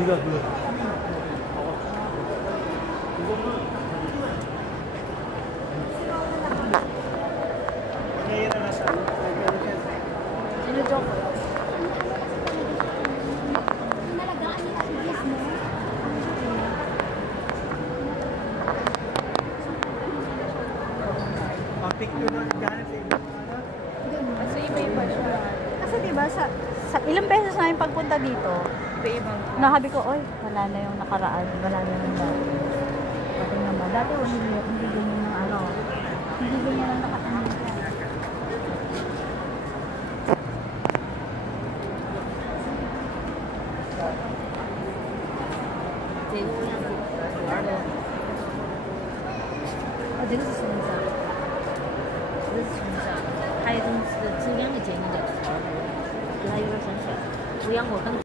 우리가 그 Kasi iba-iba siya. Kasi diba, sa ilang beses na yung pagpunta dito, Iba-ibang nahabi ko, oy, wala na yung nakaraan, wala na yung dati. Pati naman, dati hindi ganyan ng ano, hindi ganyan ang nakatanong ka.这个是松山，这个是松山，还有一种是紫阳的建议的，就它有点像不阳我跟。